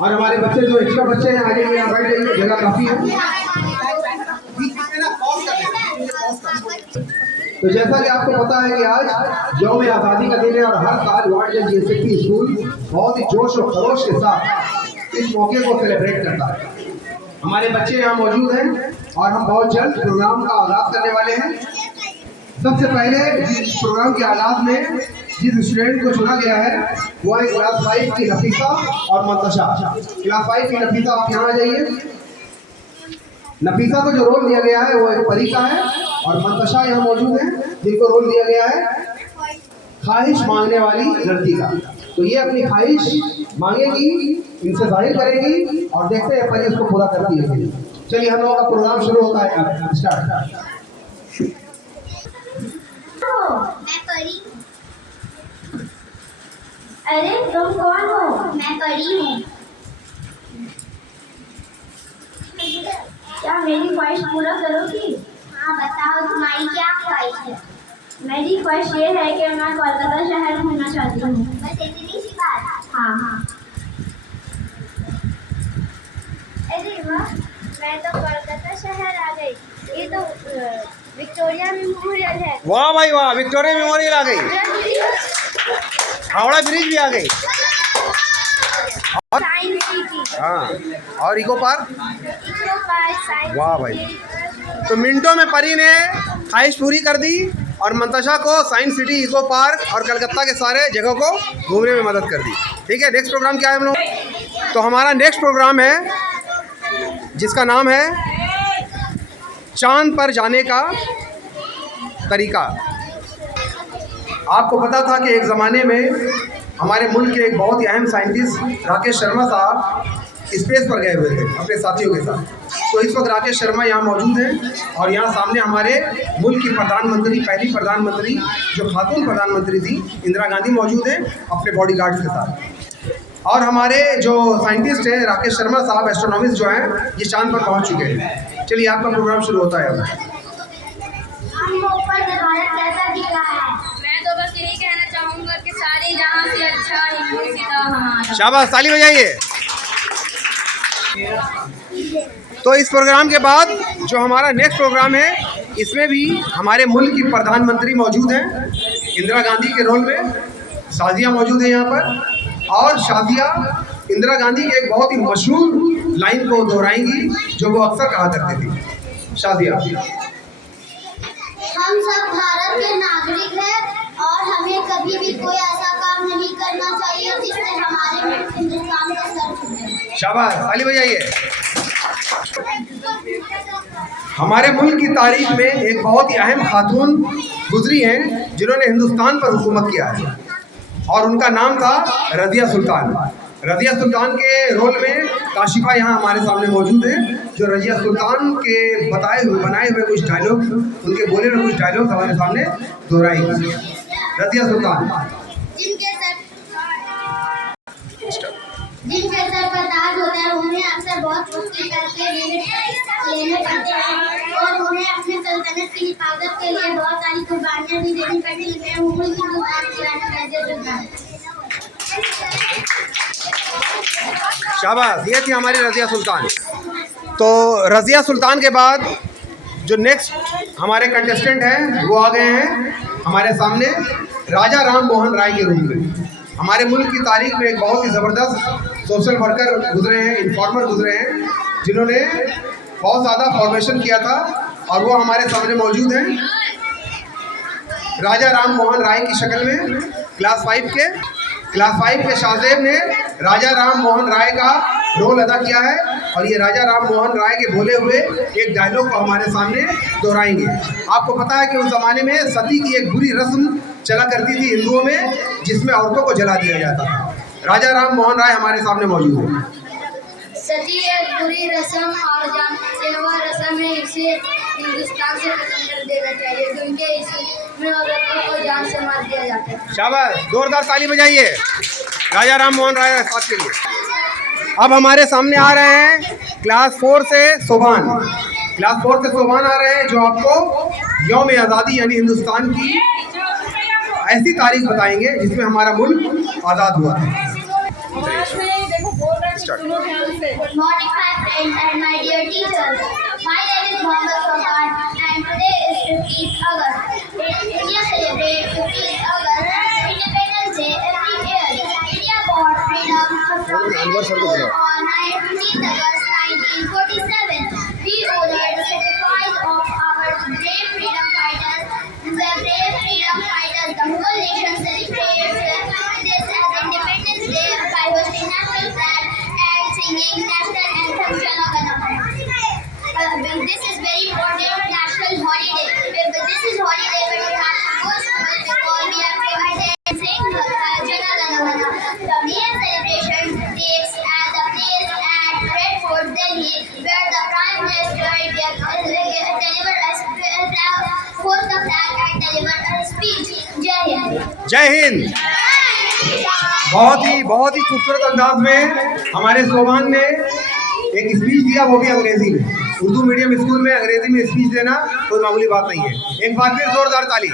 और हमारे बच्चे जो एक्स्ट्रा बच्चे हैं आगे यहाँ बैठ जाइए, जगह काफी है। तो जैसा कि आपको पता है कि आज यौम आज़ादी का दिन है और हर साल वार्ड जीएसएसपी स्कूल बहुत ही जोश और खरोश के साथ इस मौके को सेलिब्रेट करता है। हमारे बच्चे यहाँ मौजूद हैं और हम बहुत जल्द प्रोग्राम का आगाज करने वाले हैं। सबसे पहले प्रोग्राम के आगाज में जिस स्टूडेंट को चुना गया है वो है क्लास 5 की नफीसा और मंतशा। क्लास 5 की नफीसा, आप यहाँ आ जाइए। नफीसा को जो रोल दिया गया है वो एक परी का है और मंतशा यहाँ मौजूद है जिनको रोल दिया गया है ख्वाहिश मांगने वाली लड़की का। तो ये अपनी ख्वाहिश मांगेगी, इनसे जाहिर करेगी और देखते हैं परी उसको पूरा करती है। चलिए हम लोगों का प्रोग्राम शुरू होता है। अब स्टार्ट। मैं परी। अरे तुम कौन हो? मैं परी हूँ। क्या मेरी ख्वाहिश पूरा करोगी? हाँ बताओ, तुम्हारी क्या ख्वाहिश है? मेरी ख्वाहिश ये है कि मैं कोलकाता शहर घूमना चाहती हूँ। बस इतनी सी बात? हाँ हाँ। अरे वाह, मैं तो कोलकाता शहर आ गई। ये तो विक्टोरिया मेमोरियल है। वाह भाई वाह, विक्टोरिया मेमोरियल आ गई, हावड़ा ब्रिज भी आ गई, साइंस सिटी। हाँ, और eco park. Eco park, science वाह भाई। सिटी। तो मिनटों में परी ने ख्वाहिश पूरी कर दी और मंतशा को साइंस सिटी, इको पार्क और कलकत्ता के सारे जगहों को घूमने में मदद कर दी। ठीक है, नेक्स्ट प्रोग्राम क्या है हम लोग? तो हमारा नेक्स्ट प्रोग्राम है जिसका नाम है चांद पर जाने का तरीका। आपको पता था कि एक ज़माने में हमारे मुल्क के एक बहुत ही अहम साइंटिस्ट राकेश शर्मा साहब स्पेस पर गए हुए थे अपने साथियों के साथ। तो इस वक्त राकेश शर्मा यहाँ मौजूद हैं और यहाँ सामने हमारे मुल्क की प्रधानमंत्री, पहली प्रधानमंत्री जो खातून प्रधानमंत्री थी, इंदिरा गांधी मौजूद हैं अपने बॉडीगार्ड्स के साथ। और हमारे जो साइंटिस्ट हैं राकेश शर्मा साहब, एस्ट्रोनॉमिस्ट जो हैं, ये चांद पर पहुँच चुके हैं। चलिए आपका प्रोग्राम शुरू होता है अब। ऊपर से भारत कैसा दिख रहा है? मैं तो बस यही कहना चाहूँगा कि सारे जहाँ से अच्छा हिंदू सीधा हमारा। शाबाश, ताली बजाइए। तो इस प्रोग्राम के बाद जो हमारा नेक्स्ट प्रोग्राम है इसमें भी हमारे मुल्क की प्रधानमंत्री मौजूद हैं इंदिरा गांधी के रोल में। शाजिया मौजूद है यहाँ पर और शाजिया इंदिरा गांधी के एक बहुत ही मशहूर लाइन को दोहराएंगी जो वो अक्सर कहा करती थी। शाजिया। हम सब भारत के नागरिक हैं और हमें कभी भी कोई ऐसा काम नहीं करना चाहिए जिससे हमारे हिंदुस्तान का सर टूटे। शाबाश, ताली बजाइए। हमारे मुल्क की तारीख में एक बहुत ही अहम खातून गुजरी हैं जिन्होंने हिंदुस्तान पर हुकूमत किया है और उनका नाम था रज़िया सुल्तान। रज़िया सुल्तान के रोल में काशिफा यहाँ हमारे सामने मौजूद है जो रज़िया सुल्तान के बनाए हुए कुछ डायलॉग, उनके बोले हुए कुछ डायलॉग हमारे सामने दोहराएंगी। रज़िया सुल्तान। जिनके सर पर ताज होता है उन्हें अक्सर बहुत मुश्किल करके लेने पड़ते हैं और उन्हें अपने सल्तनत की हिफाजत के लिए बहुत सारी कुर्बानियां भी देनी पड़ती हैं। मैं मुल्क की हिंदुस्तान की रानी रज़िया सुल्तान। शाबाश, ये थी हमारी रज़िया सुल्तान। तो रज़िया सुल्तान के बाद जो नेक्स्ट हमारे कंटेस्टेंट हैं वो आ गए हैं हमारे सामने राजा राम मोहन राय के रूप में। हमारे मुल्क की तारीख में एक बहुत ही ज़बरदस्त सोशल वर्कर गुजरे हैं, इन्फॉर्मर गुजरे हैं जिन्होंने बहुत ज़्यादा फॉर्मेशन किया था और वो हमारे सामने मौजूद हैं राजा राम मोहन राय की शक्ल में। क्लास 5 के शाहजेब ने राजा राम मोहन राय का रोल अदा किया है और ये राजा राम मोहन राय के बोले हुए एक डायलॉग को हमारे सामने दोहराएंगे। आपको पता है कि उस ज़माने में सती की एक बुरी रस्म चला करती थी हिंदुओं में जिसमें औरतों को जला दिया जाता था। राजा राम मोहन राय हमारे सामने मौजूद है। सती एक बुरी रस्म और जानते वह रस्म है, इसे हिंदुस्तान से खत्म कर देना चाहिए क्योंकि इसमें औरतों को जान से मार दिया जाता है। शाबाश, जोरदार ताली बजाइए राजा राम मोहन राय साहब के लिए। अब हमारे सामने आ रहे हैं क्लास 4 से सोभान। क्लास 4 से सोभान आ रहे हैं जो आपको यौम आज़ादी यानी हिंदुस्तान की ऐसी तारीख बताएंगे जिसमें हमारा मुल्क आज़ाद हुआ है। Start. Good morning, my friends and my dear teachers. My name is Mohammed Sohan and today is 15th August. India celebrates 15th August as Independence Day every year. India got freedom on 19th August 1947. We honor the sacrifice of our brave freedom fighters. The brave freedom fighters, the whole nation celebrates this as Independence Day by hosting national flag and singing national anthem Jana Gana Mana. This is very important national holiday. This is holiday when we have to go to school because we have to attend and sing Jana Gana Mana. The main celebration takes the place at Red Fort, Delhi, where the Prime Minister holds the flag and delivers a speech. Jai Hind. जय हिंद। बहुत ही खूबसूरत अंदाज में हमारे सोभान ने एक speech दिया, वो भी अंग्रेजी में। उर्दू मीडियम स्कूल में अंग्रेजी में स्पीच देना कोई मामूली बात नहीं है। एक बार फिर जोरदार ताली।